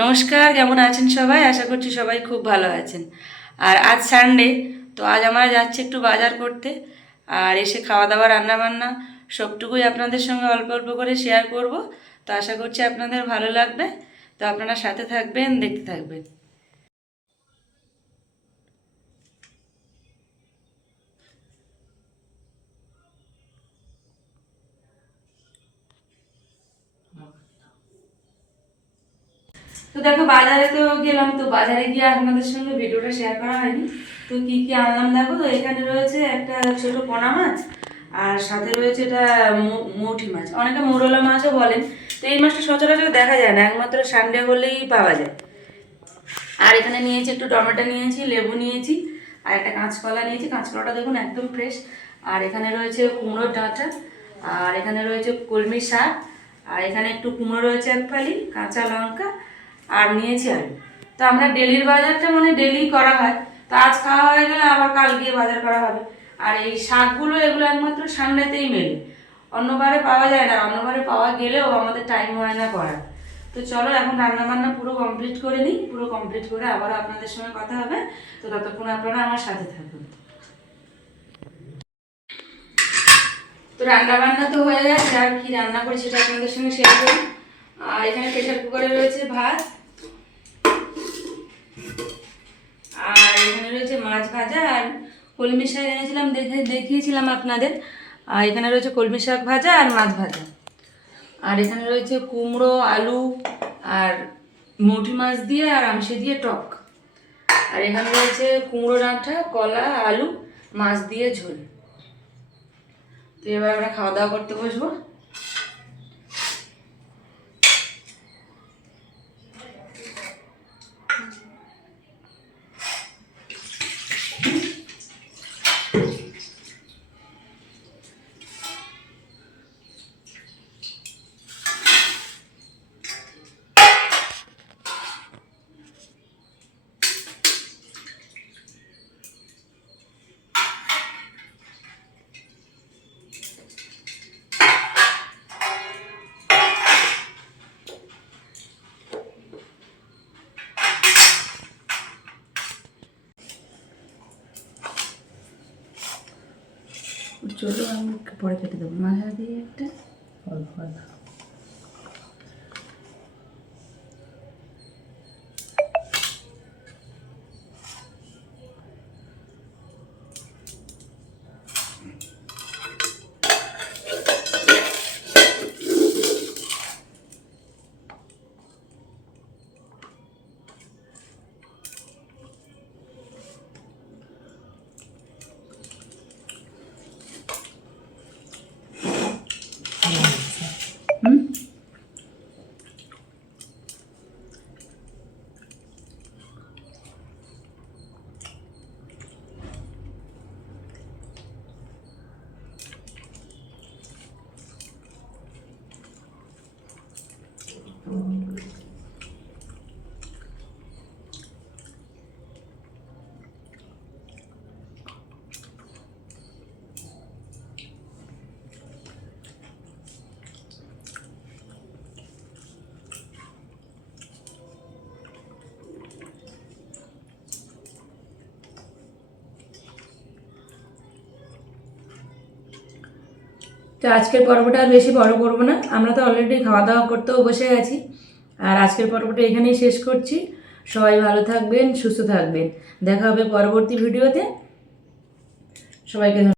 নমস্কার, কেমন আছেন সবাই? আশা করছি সবাই খুব ভালো আছেন। আর আজ সানডে, তো আজ আমরা যাচ্ছি একটু বাজার করতে। আর এসে খাওয়া দাওয়া রান্না বান্না সবটুকুই আপনাদের সঙ্গে অল্প অল্প করে শেয়ার করব। তো আশা করছি আপনাদের ভালো লাগবে। তো আপনারা সাথে থাকবেন, দেখতে থাকবেন। তো দেখো, বাজারে তো গেলাম, তো বাজারে গিয়ে আপনাদের সঙ্গে ভিডিওটা শেয়ার করা হয়নি। তো কি কি আনলাম দেখো। তো এখানে রয়েছে একটা ছোট পোনা মাছ, আর সাথে রয়েছে এটা মৌটি মাছ, অনেকে মোরলা মাছও বলেন। তো এই মাছটা সচরাচর দেখা যায় না, একমাত্র সানডে হলেই পাওয়া যায়। আর এখানে নিয়েছি একটু টমেটো নিয়েছি, লেবু নিয়েছি, আর একটা কাঁচকলা নিয়েছি। কাঁচকলাটা দেখুন একদম ফ্রেশ। আর এখানে রয়েছে কুমড়োর ডাঁটা, আর এখানে রয়েছে কলমি শাক, আর এখানে একটু কুমড়ো রয়েছে এক ফালি, কাঁচা লঙ্কা, আর নিয়েছি আলু। তো আমরা ডেলির বাজারটা মানে ডেলি করা হয়। তো আজ খাওয়া হয়ে গেলে আবার কাল গিয়ে বাজার করা হবে। আর এই শাকগুলো এগুলো একমাত্র সানডেতেই মেলে, অন্যবারে পাওয়া যায় না। অন্যবারে পাওয়া গেলেও আমাদের টাইম হয় না করার। তো চলো এখন রান্না বান্না পুরো কমপ্লিট করে নিই। পুরো কমপ্লিট করে আবারও আপনাদের সঙ্গে কথা হবে। তো ততক্ষণ আপনারা আমার সাথে থাকুন। তো রান্না বান্না তো হয়ে গেছে, আর কি রান্না করি সেটা আপনাদের সঙ্গে শেয়ার করি। আর এখানে প্রেশার কুকারে রয়েছে ভাত, আর এখানে রয়েছে মাছ ভাজা, আর কলমি শাক এনেছিলাম, দেখিয়েছিলাম আপনাদের। আর এখানে রয়েছে কলমি শাক ভাজা আর মাছ ভাজা। আর এখানে রয়েছে কুমড়ো, আলু, আর মৌটি মাছ দিয়ে আর আমসি দিয়ে টক। আর এখানে রয়েছে কুমড়ো ডাঁটা, কলা, আলু, মাছ দিয়ে ঝোল। তো এবার আমরা খাওয়া দাওয়া করতে বসবো। চলো আমি পরে কেটে দেবো, মাঝা দিয়ে একটা অল্প অল্প। তো আজকের পর্বটা আর বেশি বড় করবো না, আমরা তো অলরেডি খাওয়া দাওয়া করতেও বসে গেছি। আর আজকের পর্বটা এখানেই শেষ করছি। সবাই ভালো থাকবেন, সুস্থ থাকবেন। দেখা হবে পরবর্তী ভিডিওতে। সবাইকে